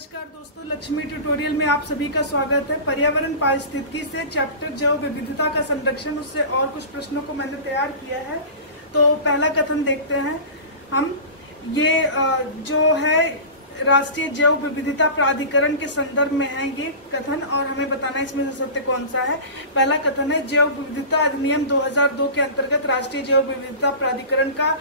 नमस्कार दोस्तों, लक्ष्मी ट्यूटोरियल में आप सभी का स्वागत है। पर्यावरण पारिस्थितिकी से चैप्टर जैव विविधता का संरक्षण, उससे और कुछ प्रश्नों को मैंने तैयार किया है। तो पहला कथन देखते हैं हम। ये जो है राष्ट्रीय जैव विविधता प्राधिकरण के संदर्भ में है ये कथन, और हमें बताना है इसमें से सत्य कौन सा है। पहला कथन है, जैव विविधता अधिनियम 2002 के अंतर्गत राष्ट्रीय जैव विविधता प्राधिकरण का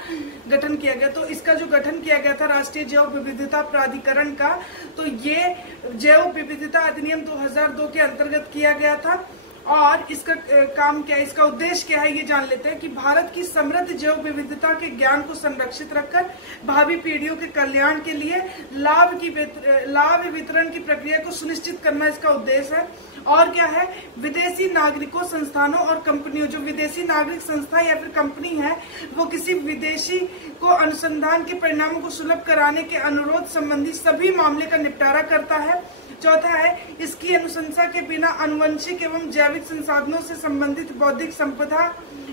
गठन किया गया। तो इसका जो गठन किया गया था राष्ट्रीय जैव विविधता प्राधिकरण का, तो ये जैव विविधता अधिनियम 2002 के अंतर्गत किया गया था। और इसका काम क्या है, इसका उद्देश्य क्या है, ये जान लेते हैं कि भारत की समृद्ध जैव विविधता के ज्ञान को संरक्षित रखकर भावी पीढ़ियों के कल्याण के लिए लाभ वितरण की प्रक्रिया को सुनिश्चित करना इसका उद्देश्य है। और क्या है, विदेशी नागरिकों, संस्थानों और कंपनियों, जो विदेशी नागरिक संस्था या फिर कंपनी है, वो किसी विदेशी को अनुसंधान के परिणामों को सुलभ कराने के अनुरोध संबंधी सभी मामले का निपटारा करता है। चौथा है, इसकी अनुशंसा के बिना आनुवंशिक एवं जैविक संसाधनों से संबंधित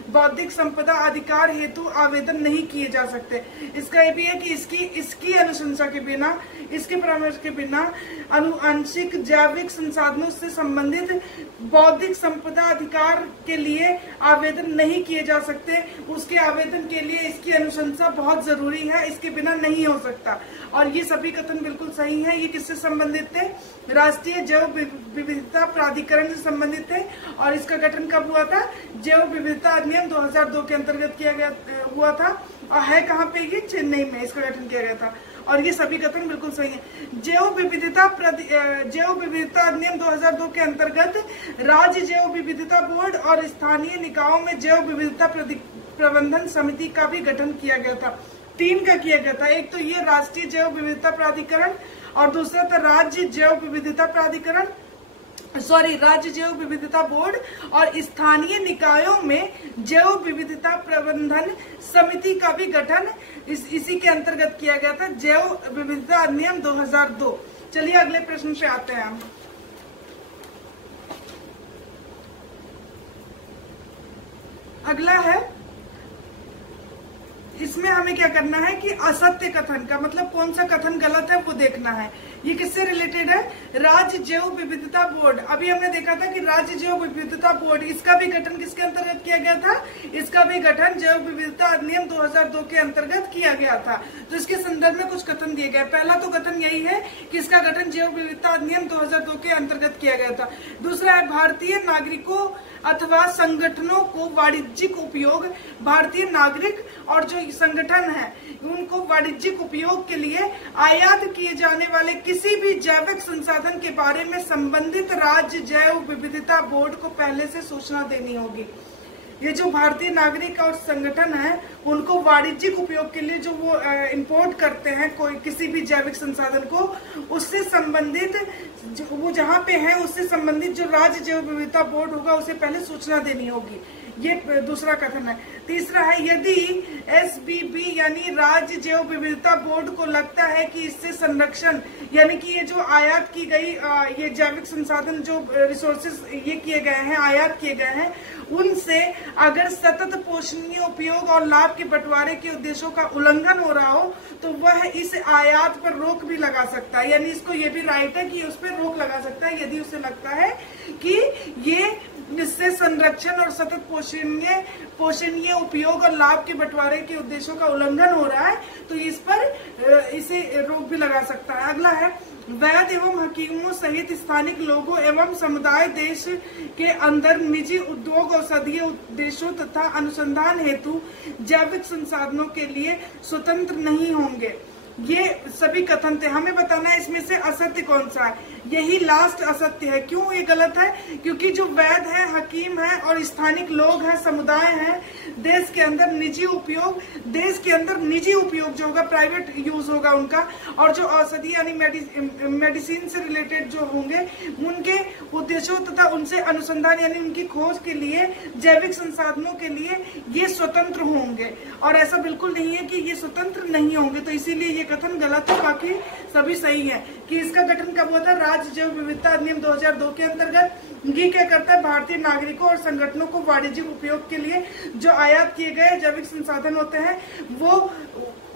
बौद्धिक संपदा अधिकार हेतु आवेदन नहीं किए जा सकते। इसका ये भी है कि इसकी अनुशंसा के बिना, इसके परामर्श के बिना आनुवंशिक जैविक संसाधनों से संबंधित बौद्धिक संपदा अधिकार के लिए आवेदन नहीं किए जा सकते। उसके आवेदन के लिए इसकी अनुशंसा बहुत जरूरी है, इसके बिना नहीं हो सकता। और ये सभी कथन बिल्कुल सही है। ये किससे संबंधित थे? राष्ट्रीय जैव विविधता प्राधिकरण से संबंधित थे। और इसका गठन कब हुआ था? जैव विविधता अधिनियम 2002 के अंतर्गत हुआ था। और है कहाँ पे? ये चेन्नई में इसका गठन किया गया था। और ये सभी कथन बिल्कुल सही है। जैव विविधता अधिनियम 2002 के अंतर्गत राज्य जैव विविधता बोर्ड और स्थानीय निकायों में जैव विविधता प्रबंधन समिति का भी गठन किया गया था। 3 का किया गया था। एक तो ये राष्ट्रीय जैव विविधता प्राधिकरण, और दूसरा था राज्य जैव विविधता बोर्ड और स्थानीय निकायों में जैव विविधता प्रबंधन समिति का भी गठन इसी के अंतर्गत किया गया था, जैव विविधता अधिनियम 2002। चलिए अगले प्रश्न पे आते हैं हम। अगला है, इसमें हमें क्या करना है कि असत्य कथन का मतलब कौन सा कथन गलत है वो देखना है। ये किससे रिलेटेड है? राज्य जैव विविधता बोर्ड। अभी हमने देखा था कि राज्य जैव विविधता बोर्ड, इसका भी गठन किसके अंतर्गत किया गया था? इसका भी गठन जैव विविधता अधिनियम 2002 के अंतर्गत किया गया था। तो इसके संदर्भ में कुछ कथन दिए गए। पहला तो कथन यही है कि इसका गठन जैव विविधता अधिनियम 2002 के अंतर्गत किया गया था। दूसरा है, भारतीय नागरिकों अथवा संगठनों को वाणिज्यिक उपयोग, भारतीय नागरिक और जो संगठन है उनको वाणिज्यिक उपयोग के लिए आयात किए जाने वाले किसी भी जैविक संसाधन के बारे में संबंधित राज्य जैव विविधता बोर्ड को पहले से सूचना देनी होगी। ये जो भारतीय नागरिक और संगठन है उनको वाणिज्यिक उपयोग के लिए जो वो इंपोर्ट करते हैं कोई किसी भी जैविक संसाधन को, उससे संबंधित वो जहाँ पे है उससे संबंधित जो राज्य जैव विविधता बोर्ड होगा उसे पहले सूचना देनी होगी। ये दूसरा कथन है। तीसरा है, यदि SBB यानी राज्य जैव विविधता बोर्ड को लगता है कि इससे संरक्षण यानी कि ये जो आयात की गई ये जैविक संसाधन जो रिसोर्सेज ये किए गए हैं, आयात किए गए हैं, उनसे अगर सतत पोषणीय उपयोग और लाभ के बंटवारे के उद्देश्यों का उल्लंघन हो रहा हो तो वह इस आयात पर रोक भी लगा सकता है। यानी इसको ये भी राइट है कि उस पर रोक लगा सकता है यदि उसे लगता है कि ये इससे संरक्षण और सतत पोषणीय उपयोग और लाभ के बंटवारे के उद्देश्यों का उल्लंघन हो रहा है तो इस पर इसे रोक भी लगा सकता है। अगला है, वैद्य एवं हकीमों सहित स्थानिक लोगों एवं समुदाय देश के अंदर निजी उद्योग औषधीय उद्देश्यों तथा अनुसंधान हेतु जैविक संसाधनों के लिए स्वतंत्र नहीं होंगे। ये सभी कथन थे। हमें बताना है इसमें से असत्य कौन सा है। यही लास्ट असत्य है। क्यों ये गलत है? क्योंकि जो वैद्य है, हकीम है और स्थानिक लोग हैं, समुदाय हैं, देश के अंदर निजी उपयोग जो होगा प्राइवेट यूज होगा उनका, और जो औषधि यानी मेडिसिन से रिलेटेड जो होंगे उनके उद्देश्यों तथा उनसे अनुसंधान यानी उनकी खोज के लिए जैविक संसाधनों के लिए ये स्वतंत्र होंगे। और ऐसा बिल्कुल नहीं है कि ये स्वतंत्र नहीं होंगे। तो इसीलिए ये कथन गलत है, बाकी सभी सही है। कि इसका गठन कब हुआ था? राज्य जैव विविधता अधिनियम 2002 के अंतर्गत। ये क्या करता है? भारतीय नागरिकों और संगठनों को वाणिज्यिक उपयोग के लिए जो आयात किए गए जैविक संसाधन होते हैं वो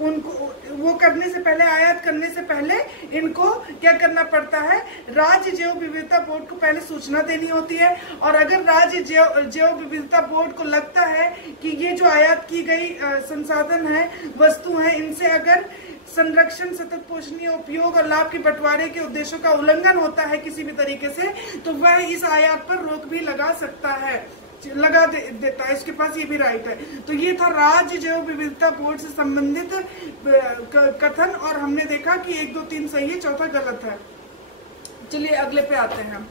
उनको वो करने से पहले, आयात करने से पहले इनको क्या करना पड़ता है, राज्य जैव विविधता बोर्ड को पहले सूचना देनी होती है। और अगर राज्य जैव विविधता बोर्ड को लगता है कि ये जो आयात की गई संसाधन है, वस्तु है, इनसे अगर संरक्षण, सतत पोषणीय उपयोग और लाभ के बंटवारे के उद्देश्यों का उल्लंघन होता है किसी भी तरीके से, तो वह इस आयात पर रोक भी लगा सकता है, देता है, इसके पास ये भी राइट है। तो ये था राज्य जैव विविधता बोर्ड से संबंधित कथन, और हमने देखा कि 1, 2, 3 सही है, चौथा गलत है। चलिए अगले पे आते हैं।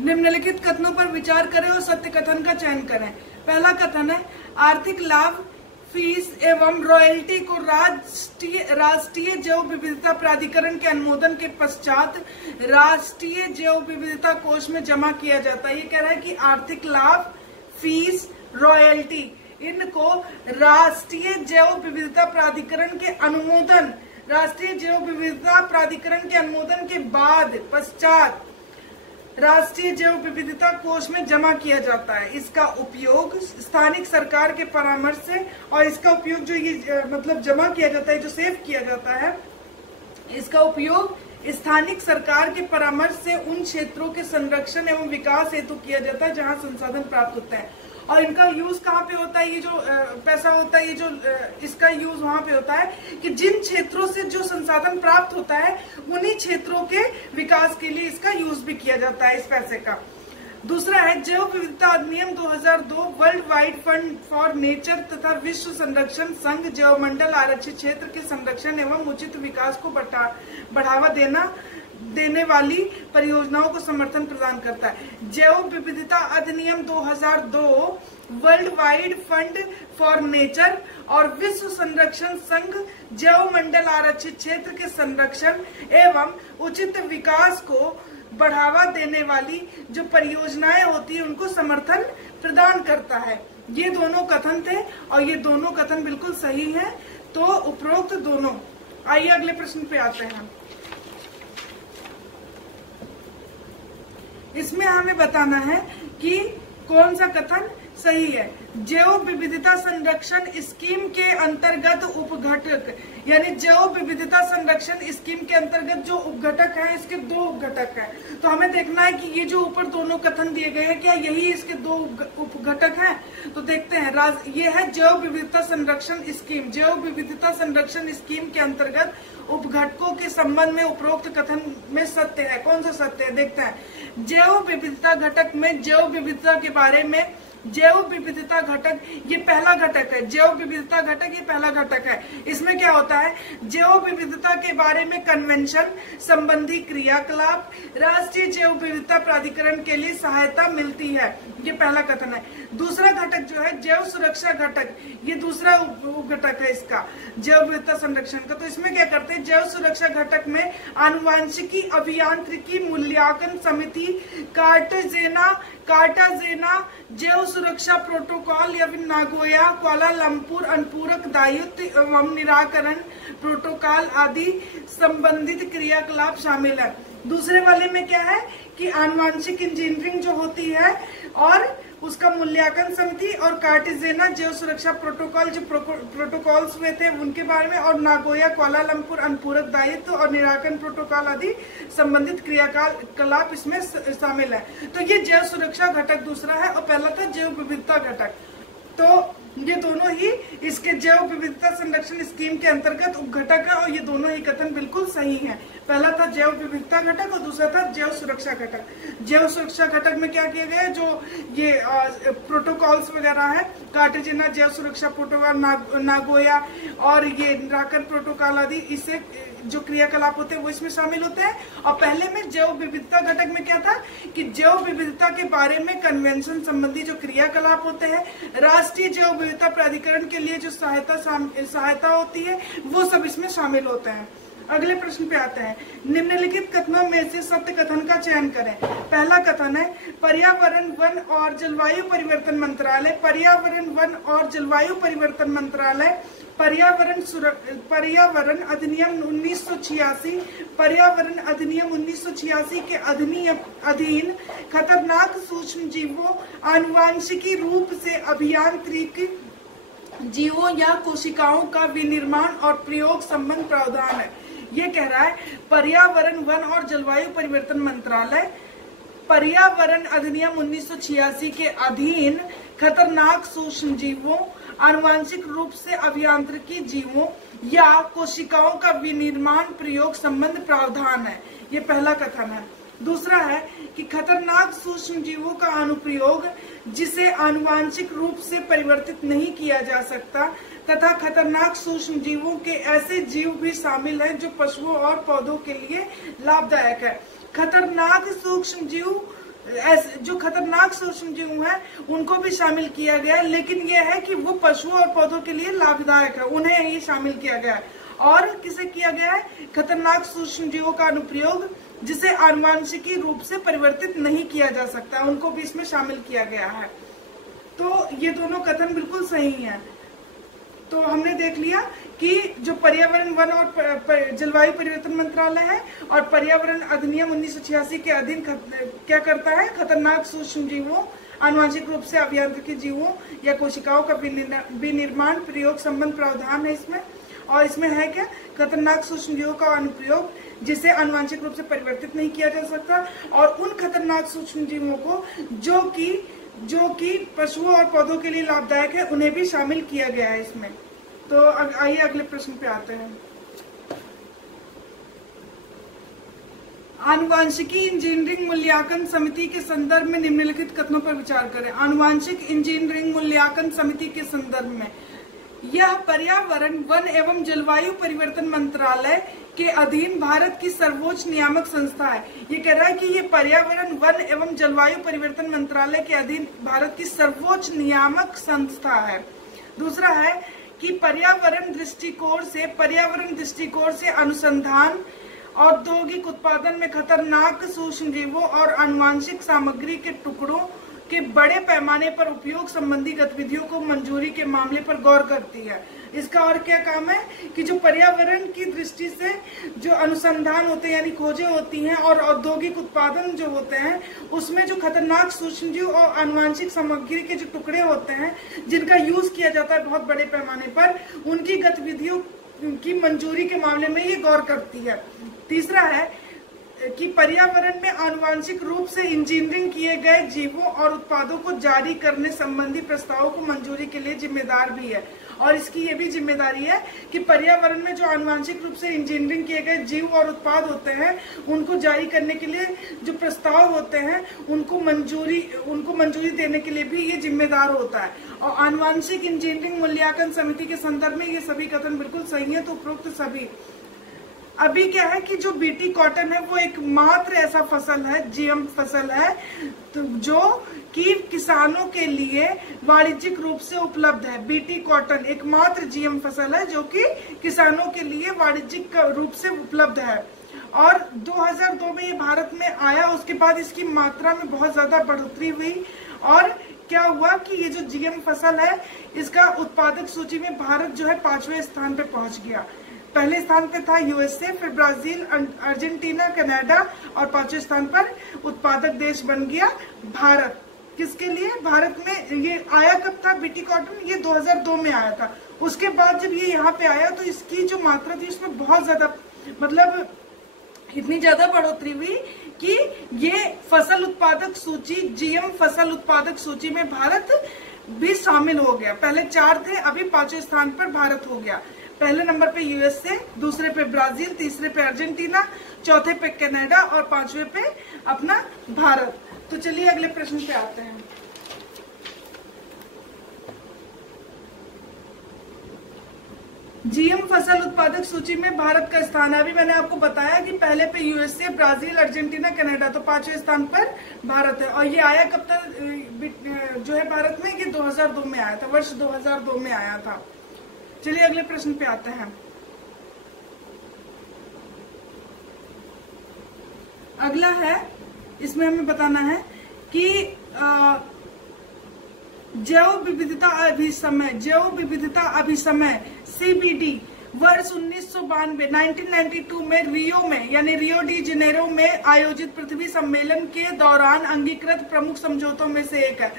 निम्नलिखित कथनों पर विचार करें और सत्य कथन का चयन करें। पहला कथन है, आर्थिक लाभ, फीस एवं रॉयल्टी को राष्ट्रीय जैव विविधता प्राधिकरण के अनुमोदन के पश्चात राष्ट्रीय जैव विविधता कोष में जमा किया जाता है। ये कह रहा है कि आर्थिक लाभ, फीस, रॉयल्टी, इनको राष्ट्रीय जैव विविधता प्राधिकरण के अनुमोदन, राष्ट्रीय जैव विविधता प्राधिकरण के अनुमोदन के बाद पश्चात राष्ट्रीय जैव विविधता कोष में जमा किया जाता है। इसका उपयोग स्थानिक सरकार के परामर्श से, और इसका उपयोग जो ये मतलब जमा किया जाता है, जो सेव किया जाता है, इसका उपयोग स्थानिक सरकार के परामर्श से उन क्षेत्रों के संरक्षण एवं विकास हेतु किया जाता है जहां संसाधन प्राप्त होता है। और इनका यूज कहाँ पे होता है, ये जो पैसा होता है, ये जो इसका यूज वहां पे होता है कि जिन क्षेत्रों से जो संसाधन प्राप्त होता है उन्हीं क्षेत्रों के विकास के लिए इसका यूज भी किया जाता है, इस पैसे का। दूसरा है, जैव विविधता अधिनियम 2002 world wide fund for nature तथा विश्व संरक्षण संघ जैव मंडल आरक्षित क्षेत्र के संरक्षण एवं उचित विकास को बढ़ावा देने वाली परियोजनाओं को समर्थन प्रदान करता है। जैव विविधता अधिनियम 2002 world wide fund for nature और विश्व संरक्षण संघ जैव मंडल आरक्षित क्षेत्र के संरक्षण एवं उचित विकास को बढ़ावा देने वाली जो परियोजनाएं होती है उनको समर्थन प्रदान करता है। ये दोनों कथन थे और ये दोनों कथन बिल्कुल सही हैं। तो उपरोक्त दोनों। आइए अगले प्रश्न पे आते हैं। इसमें हमें बताना है कि कौन सा कथन सही है। जैव विविधता संरक्षण स्कीम के अंतर्गत उपघटक, यानी जैव विविधता संरक्षण स्कीम के अंतर्गत जो उपघटक है, इसके 2 उपघटक हैं। तो हमें देखना है कि ये जो ऊपर दोनों कथन दिए गए हैं क्या यही इसके 2 उपघटक हैं। तो देखते हैं, ये है जैव विविधता संरक्षण स्कीम। जैव विविधता संरक्षण स्कीम के अंतर्गत उपघटकों के संबंध में उपरोक्त कथन में सत्य है। कौन सा सत्य है देखते हैं। जैव विविधता घटक में जैव विविधता के बारे में, जैव विविधता घटक ये पहला घटक है। जैव विविधता घटक ये पहला घटक है। इसमें क्या होता है, जैव विविधता के बारे में कन्वेंशन संबंधी क्रियाकलाप राष्ट्रीय जैव विविधता प्राधिकरण के लिए सहायता मिलती है। ये पहला कथन है। दूसरा घटक जो है जैव सुरक्षा घटक, ये दूसरा उपघटक है इसका, जैव विविधता संरक्षण का। तो इसमें क्या करते हैं, जैव सुरक्षा घटक में आनुवांशिकी अभियांत्रिकी मूल्यांकन समिति, कार्टाजेना जैव सुरक्षा प्रोटोकॉल या फिर नागोया कुआलालंपुर अनुपूरक दायित्व एवं निराकरण प्रोटोकॉल आदि संबंधित क्रियाकलाप शामिल है। दूसरे वाले में क्या है कि आनुवांशिक इंजीनियरिंग जो होती है और उसका मूल्यांकन समिति, और कार्टाजेना जैव सुरक्षा प्रोटोकॉल जो प्रोटोकॉल्स हुए थे उनके बारे में, और नागोया कुआलालंपुर अनुपूरक दायित्व और निराकरण प्रोटोकॉल आदि संबंधित क्रियाकलाप इसमें शामिल है। तो ये जैव सुरक्षा घटक दूसरा है और पहला था जैव विविधता घटक। तो ये दोनों ही इसके जैव विविधता संरक्षण स्कीम के अंतर्गत उपघटक है और ये दोनों ही कथन बिल्कुल सही हैं। पहला था जैव विविधता घटक और दूसरा था जैव सुरक्षा घटक। जैव सुरक्षा घटक में क्या किया गया है, जो ये प्रोटोकॉल्स वगैरह है, कार्टाजेना जैव सुरक्षा प्रोटोकॉल, नागोया और ये निराकरण प्रोटोकॉल आदि, इससे जो क्रियाकलाप होते हैं वो इसमें शामिल होते हैं। और पहले में जैव विविधता घटक में क्या था कि जैव विविधता के बारे में कन्वेंशन संबंधी जो क्रियाकलाप होते हैं, राष्ट्रीय जैव विविधता प्राधिकरण के लिए जो सहायता होती है, वो सब इसमें शामिल होते हैं। अगले प्रश्न पे आते हैं। निम्नलिखित कथनों में से सत्य कथन का चयन करें। पहला कथन है, पर्यावरण वन और जलवायु परिवर्तन मंत्रालय, पर्यावरण वन और जलवायु परिवर्तन मंत्रालय पर्यावरण अधिनियम 1986, पर्यावरण अधिनियम 1986 के अधीन खतरनाक सूक्ष्म जीवों आनुवांशिकी रूप से जीवों या कोशिकाओं का विनिर्माण और प्रयोग संबंध प्रावधान है। ये कह रहा है पर्यावरण, वन और जलवायु परिवर्तन मंत्रालय पर्यावरण अधिनियम 1986 के अधीन खतरनाक सूक्ष्म जीवों, आनुवांशिक रूप से अभियांत्रिकी जीवों या कोशिकाओं का विनिर्माण प्रयोग संबंध प्रावधान है। ये पहला कथन है। दूसरा है कि खतरनाक सूक्ष्म जीवों का अनुप्रयोग जिसे आनुवांशिक रूप से परिवर्तित नहीं किया जा सकता तथा खतरनाक सूक्ष्म जीवों के ऐसे जीव भी शामिल हैं जो पशुओं और पौधों के लिए लाभदायक है। खतरनाक सूक्ष्म जीव, जो खतरनाक सूक्ष्म जीव हैं उनको भी शामिल किया गया है, लेकिन यह है कि वो पशुओं और पौधों के लिए लाभदायक है, उन्हें ही शामिल किया गया है। और किसे किया गया है? खतरनाक सूक्ष्म जीवों का अनुप्रयोग जिसे आनुवांशिकी रूप से परिवर्तित नहीं किया जा सकता, उनको भी इसमें शामिल किया गया है। तो ये दोनों कथन बिल्कुल सही हैं। तो हमने देख लिया कि जो पर्यावरण, वन और जलवायु परिवर्तन मंत्रालय है और पर्यावरण अधिनियम 1986 के अधीन क्या करता है? खतरनाक सूक्ष्म जीवों, आनुवांशिक रूप से अभियांत्रिकी जीवों या कोशिकाओं का विनिर्माण प्रयोग संबंध प्रावधान है इसमें। और इसमें है क्या? खतरनाक सूक्ष्म जीवों का अनुप्रयोग जिसे आनुवांशिक रूप से परिवर्तित नहीं किया जा सकता, और उन खतरनाक सूक्ष्म जीवों को जो कि पशुओं और पौधों के लिए लाभदायक है, उन्हें भी शामिल किया गया है इसमें। तो आइए अगले प्रश्न पे आते हैं। आनुवांशिकी इंजीनियरिंग मूल्यांकन समिति के संदर्भ में निम्नलिखित कथनों पर विचार करें। आनुवांशिक इंजीनियरिंग मूल्यांकन समिति के संदर्भ में यह पर्यावरण, वन एवं जलवायु परिवर्तन मंत्रालय के अधीन भारत की सर्वोच्च नियामक संस्था है। ये कह रहा है कि ये पर्यावरण, वन एवं जलवायु परिवर्तन मंत्रालय के अधीन भारत की सर्वोच्च नियामक संस्था है। दूसरा है कि पर्यावरण दृष्टिकोण से अनुसंधान, औद्योगिक उत्पादन में खतरनाक सूक्ष्म जीवों और आनुवांशिक सामग्री के टुकड़ों के बड़े पैमाने पर उपयोग संबंधी गतिविधियों को मंजूरी के मामले पर गौर करती है। इसका और क्या काम है कि जो पर्यावरण की दृष्टि से जो अनुसंधान होते हैं यानी खोजें होती हैं और औद्योगिक उत्पादन जो होते हैं, उसमें जो खतरनाक सूक्ष्मजीव और आनुवांशिक सामग्री के जो टुकड़े होते हैं जिनका यूज किया जाता है बहुत बड़े पैमाने पर, उनकी गतिविधियों की मंजूरी के मामले में ये गौर करती है। तीसरा है कि पर्यावरण में आनुवांशिक रूप से इंजीनियरिंग किए गए जीवों और उत्पादों को जारी करने संबंधी प्रस्तावों को मंजूरी के लिए जिम्मेदार भी है। और इसकी ये भी जिम्मेदारी है कि पर्यावरण में जो आनुवांशिक रूप से इंजीनियरिंग किए गए जीव और उत्पाद होते हैं, उनको जारी करने के लिए जो प्रस्ताव होते हैं उनको मंजूरी देने के लिए भी ये जिम्मेदार होता है। और आनुवांशिक इंजीनियरिंग मूल्यांकन समिति के संदर्भ में ये सभी कथन बिल्कुल सही है। तो उपरोक्त सभी अभी क्या है कि जो बीटी कॉटन है वो एकमात्र ऐसा फसल है, जीएम फसल है, तो जो कि किसानों के लिए वाणिज्यिक रूप से उपलब्ध है। बीटी कॉटन एकमात्र जीएम फसल है जो कि किसानों के लिए वाणिज्यिक रूप से उपलब्ध है। और 2002 में ये भारत में आया, उसके बाद इसकी मात्रा में बहुत ज्यादा बढ़ोतरी हुई। और क्या हुआ कि ये जो जीएम फसल है इसका उत्पादक सूची में भारत जो है 5वें स्थान पे पहुंच गया। पहले स्थान पे था यूएसए, फिर ब्राजील, अर्जेंटीना, कनाडा और 5वें स्थान पर उत्पादक देश बन गया भारत। किसके लिए? भारत में ये आया कब था बीटी कॉटन? ये 2002 में आया था। उसके बाद जब ये यहाँ पे आया तो इसकी जो मात्रा थी उसमें बहुत ज्यादा, मतलब इतनी ज्यादा बढ़ोतरी हुई कि ये फसल उत्पादक सूची, जीएम फसल उत्पादक सूची में भारत भी शामिल हो गया। पहले 4 थे, अभी 5वें स्थान पर भारत हो गया। पहले नंबर पे यूएसए, दूसरे पे ब्राजील, तीसरे पे अर्जेंटीना, चौथे पे कनाडा और 5वें पे अपना भारत। तो चलिए अगले प्रश्न पे आते हैं। जीएम फसल उत्पादक सूची में भारत का स्थान है। अभी मैंने आपको बताया कि पहले पे यूएसए, ब्राजील, अर्जेंटीना, कनाडा, तो 5वें स्थान पर भारत है। और ये आया कब तक जो है भारत में? ये 2002 में आया था, वर्ष 2002 में आया था। चलिए अगले प्रश्न पे आते हैं। अगला है, इसमें हमें बताना है कि जैव विविधता अभिसमय CBD वर्ष 1992 में रियो में यानी रियो डी जेनेरो में आयोजित पृथ्वी सम्मेलन के दौरान अंगीकृत प्रमुख समझौतों में से एक है।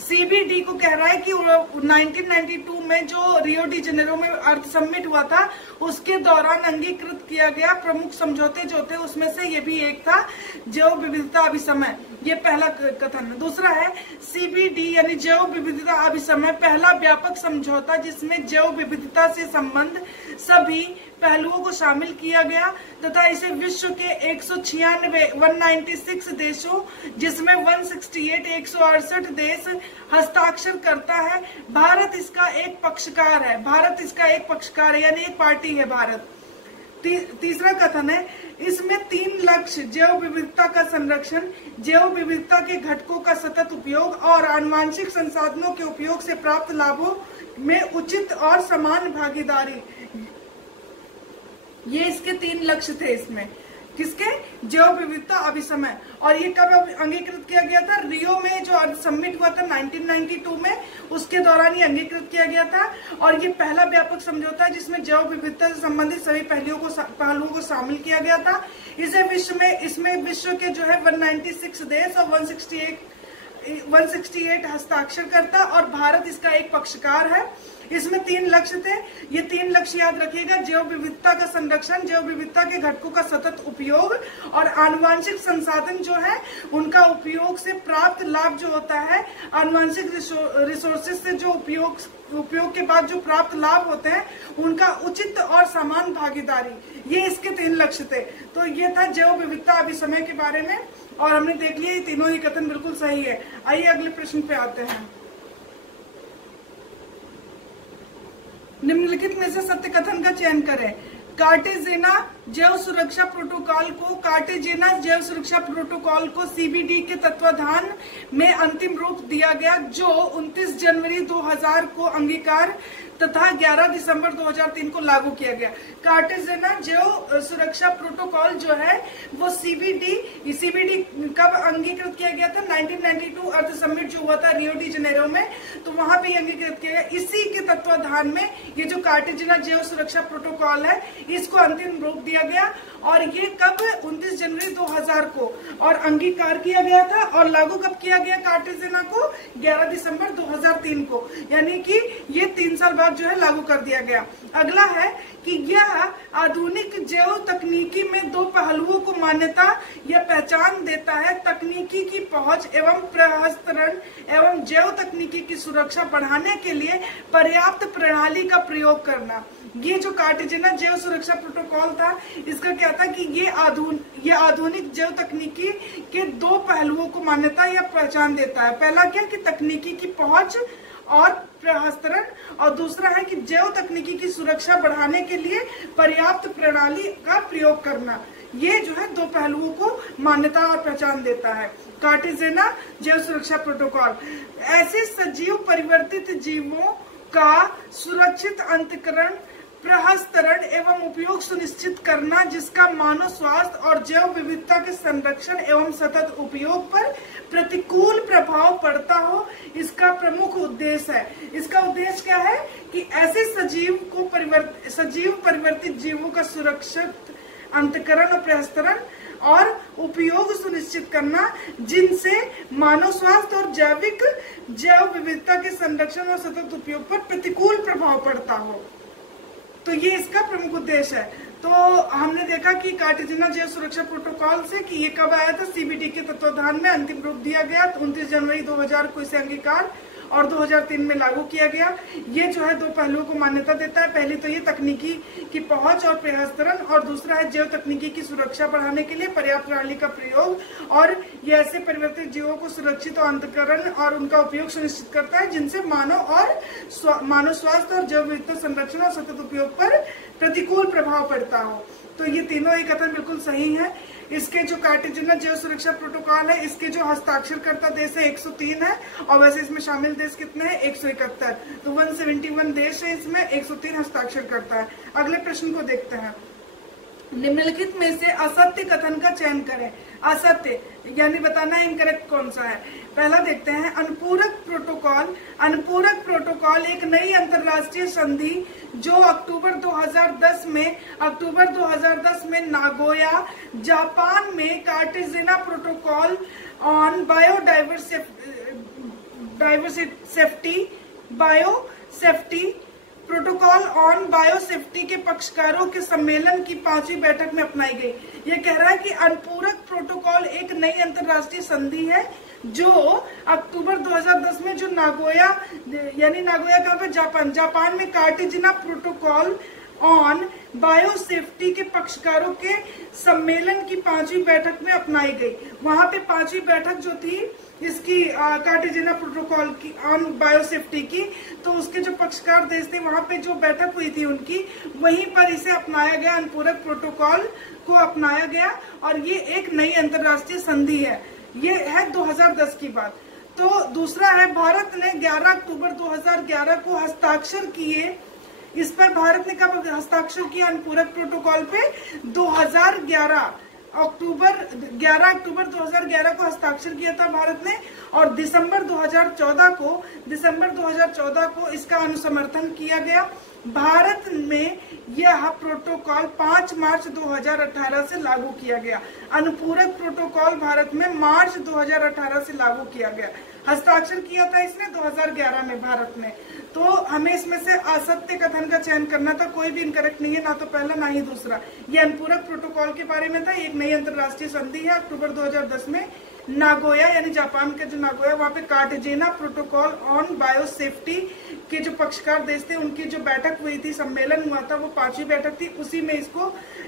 CBD को कह रहा है कि 1992 में जो रियो डी जेनेरो में अर्थ समिट हुआ था उसके दौरान अंगीकृत किया गया प्रमुख समझौते जो थे उसमें से ये भी एक था जैव विविधता अभिसमय। ये पहला कथन। दूसरा है CBD यानी जैव विविधता अभिसमय पहला व्यापक समझौता जिसमें जैव विविधता से संबंध सभी पहलुओं को शामिल किया गया तथा इसे विश्व के 196 देशों जिसमें 168 देश हस्ताक्षर करता है। भारत इसका एक पक्षकार है, यानी एक पार्टी है भारत। तीसरा कथन है इसमें 3 लक्ष्य जैव विविधता का संरक्षण, जैव विविधता के घटकों का सतत उपयोग और आनुवांशिक संसाधनों के उपयोग से प्राप्त लाभों में उचित और समान भागीदारी, ये इसके 3 लक्ष्य थे। इसमें किसके? जैव विविधता अभिसमय। और ये कब अंगीकृत किया गया था? रियो में जो अर्थ समिट हुआ था 1992 में, उसके दौरान ये अंगीकृत किया गया था। और ये पहला व्यापक समझौता है जिसमें जैव विविधता से संबंधित सभी पहलुओं को शामिल किया गया था। इसमें विश्व के जो है 196 देश और 168 हस्ताक्षरकर्ता और भारत इसका एक पक्षकार है। इसमें 3 लक्ष्य थे। ये 3 लक्ष्य याद रखिएगा, जैव विविधता का संरक्षण, जैव विविधता के घटकों का सतत उपयोग और आनुवांशिक संसाधन जो है उनका उपयोग से प्राप्त लाभ जो होता है, आनुवांशिक रिसोर्सेज से जो उपयोग के बाद जो प्राप्त लाभ होते हैं उनका उचित और समान भागीदारी, ये इसके 3 लक्ष्य थे। तो ये था जैव विविधता अभिसमय के बारे में और हमने देख लिया ये तीनों ही कथन बिल्कुल सही है। आइए अगले प्रश्न पे आते हैं। निम्नलिखित में से सत्य कथन का चयन करें। कार्टेजेना जैव सुरक्षा प्रोटोकॉल को CBD के तत्वाधान में अंतिम रूप दिया गया जो 29 जनवरी 2000 को अंगीकार तथा 11 दिसंबर 2003 को लागू किया गया। कार्टेजेना जैव सुरक्षा प्रोटोकॉल जो है वो CBD कब अंगीकृत किया गया था? 1992 अर्थ समिट जो हुआ था रियो डी जेनेरो में, तो वहां पे अंगीकृत किया गया। इसी के तत्वाधान में ये जो कार्टेजेना जैव सुरक्षा प्रोटोकॉल है इसको अंतिम रूप दिया गया। और ये कब? 29 जनवरी 2000 को, और अंगीकार किया गया था और लागू कब किया गया कार्टेजेना को? 11 दिसंबर 2003 को, यानी कि ये 3 साल बाद जो है लागू कर दिया गया। अगला है कि यह आधुनिक जैव तकनीकी में 2 पहलुओं को मान्यता या पहचान देता है, तकनीकी की पहुंच एवं प्रहस्तांतरण एवं जैव तकनीकी की सुरक्षा बढ़ाने के लिए पर्याप्त प्रणाली का प्रयोग करना। ये जो कार्टेजेना जैव सुरक्षा प्रोटोकॉल था इसका क्या था कि ये आधुनिक जैव तकनीकी के 2 पहलुओं को मान्यता या पहचान देता है। पहला क्या कि तकनीकी की पहुंच और प्रहस्तांतरण, और दूसरा है कि जैव तकनीकी की सुरक्षा बढ़ाने के लिए पर्याप्त प्रणाली का प्रयोग करना। ये जो है 2 पहलुओं को मान्यता और पहचान देता है कार्टेजेना जैव सुरक्षा प्रोटोकॉल। ऐसे सजीव परिवर्तित जीवों का सुरक्षित अंतःकरण, प्रहस्तांतरण एवं उपयोग सुनिश्चित करना जिसका मानव स्वास्थ्य और जैव विविधता के संरक्षण एवं सतत उपयोग पर प्रतिकूल प्रभाव पड़ता हो, इसका प्रमुख उद्देश्य है। इसका उद्देश्य क्या है कि ऐसे सजीव परिवर्तित जीवों का सुरक्षित अंतःकरण और प्रहस्तांतरण और उपयोग सुनिश्चित करना जिनसे मानव स्वास्थ्य और जैव विविधता के संरक्षण और सतत उपयोग पर प्रतिकूल प्रभाव पड़ता हो। तो ये इसका प्रमुख उद्देश्य है। तो हमने देखा कि कार्टेजेना जैव सुरक्षा प्रोटोकॉल से कि ये कब आया था? CBD के तत्वाधान में अंतिम रूप दिया गया 29 जनवरी 2000 को इसे अंगीकार और 2003 में लागू किया गया। ये जो है 2 पहलुओं को मान्यता देता है। पहली तो ये तकनीकी की पहुंच और प्रहस्तांतरण, और दूसरा है जैव तकनीकी की सुरक्षा बढ़ाने के लिए पर्याप्त प्रणाली का प्रयोग, और ये ऐसे परिवर्तित जीवों को सुरक्षित और अंतःकरण और उनका उपयोग सुनिश्चित करता है जिनसे मानव स्वास्थ्य और जैव विविधता संरक्षण और सतत उपयोग पर प्रतिकूल प्रभाव पड़ता हो। तो ये तीनों ही कथन बिल्कुल सही है। इसके जो कार्टेजेना जैव सुरक्षा प्रोटोकॉल है इसके जो हस्ताक्षरकर्ता देश है 103 है, और वैसे इसमें शामिल देश कितने हैं? 171। तो 171 देश है, इसमें 103 हस्ताक्षरकर्ता है। अगले प्रश्न को देखते हैं। निम्नलिखित में से असत्य कथन का चयन करें। असत्य यानी बताना है इनकरेक्ट कौन सा है। पहला देखते हैं, अनुपूरक प्रोटोकॉल एक नई अंतर्राष्ट्रीय संधि जो अक्टूबर 2010 में नागोया जापान में Cartagena protocol on diversity safety, bio safety, protocol on bio safety के पक्षकारों के सम्मेलन की 5वीं बैठक में अपनाई गई। ये कह रहा है कि अनुपूरक प्रोटोकॉल एक नई अंतर्राष्ट्रीय संधि है जो अक्टूबर 2010 में जो नागोया, यानी नागोया कहाँ पे, जापान में Cartagena protocol on bio safety के पक्षकारों के सम्मेलन की 5वीं बैठक में अपनाई गई। वहां पे 5वीं बैठक जो थी इसकी कार्टेजिना प्रोटोकॉल की ऑन बायो सेफ्टी की, तो उसके जो पक्षकार देश थे वहां पे जो बैठक हुई थी उनकी, वहीं पर इसे अपनाया गया, अनुपूरक प्रोटोकॉल को अपनाया गया और ये एक नई अंतर्राष्ट्रीय संधि है। ये है 2010 की बात। तो दूसरा है, भारत ने 11 अक्टूबर 2011 को हस्ताक्षर किए। इस पर भारत ने कब हस्ताक्षर किया अनुपूरक प्रोटोकॉल पे? 11 अक्टूबर 2011 को हस्ताक्षर किया था भारत ने, और दिसंबर 2014 को इसका अनुसमर्थन किया गया। भारत में यह प्रोटोकॉल 5 मार्च 2018 से लागू किया गया। अनुपूरक प्रोटोकॉल भारत में मार्च 2018 से लागू किया गया। हस्ताक्षर किया था इसने 2011 में भारत ने। तो हमें इसमें से असत्य कथन का चयन करना था, कोई भी इनकरेक्ट नहीं है, ना तो पहला ना ही दूसरा। ये अनुपूरक प्रोटोकॉल के बारे में था। एक नई अंतर्राष्ट्रीय संधि है, अक्टूबर 2010 में नागोया, यानी जापान का जो नागोया, वहां पे Cartagena protocol on bio safety के जो पक्षकार देश थे उनकी जो बैठक हुई थी, सम्मेलन हुआ था, वो 5वीं बैठक थी, उसी में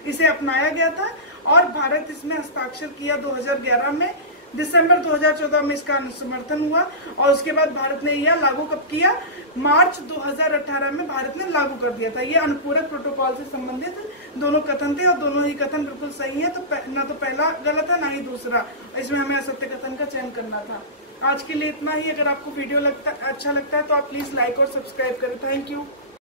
इसे अपनाया गया था और भारत इसमें हस्ताक्षर किया 2011 में। दिसंबर 2014 में इसका समर्थन हुआ और उसके बाद भारत ने यह लागू कब किया? मार्च 2018 में भारत ने लागू कर दिया था। ये अनुपूरक प्रोटोकॉल से संबंधित दोनों कथन थे और दोनों ही कथन बिल्कुल सही है। तो ना तो पहला गलत है ना ही दूसरा, इसमें हमें असत्य कथन का चयन करना था। आज के लिए इतना ही। अगर आपको वीडियो अच्छा लगता है तो आप प्लीज लाइक और सब्सक्राइब करें। Thank you.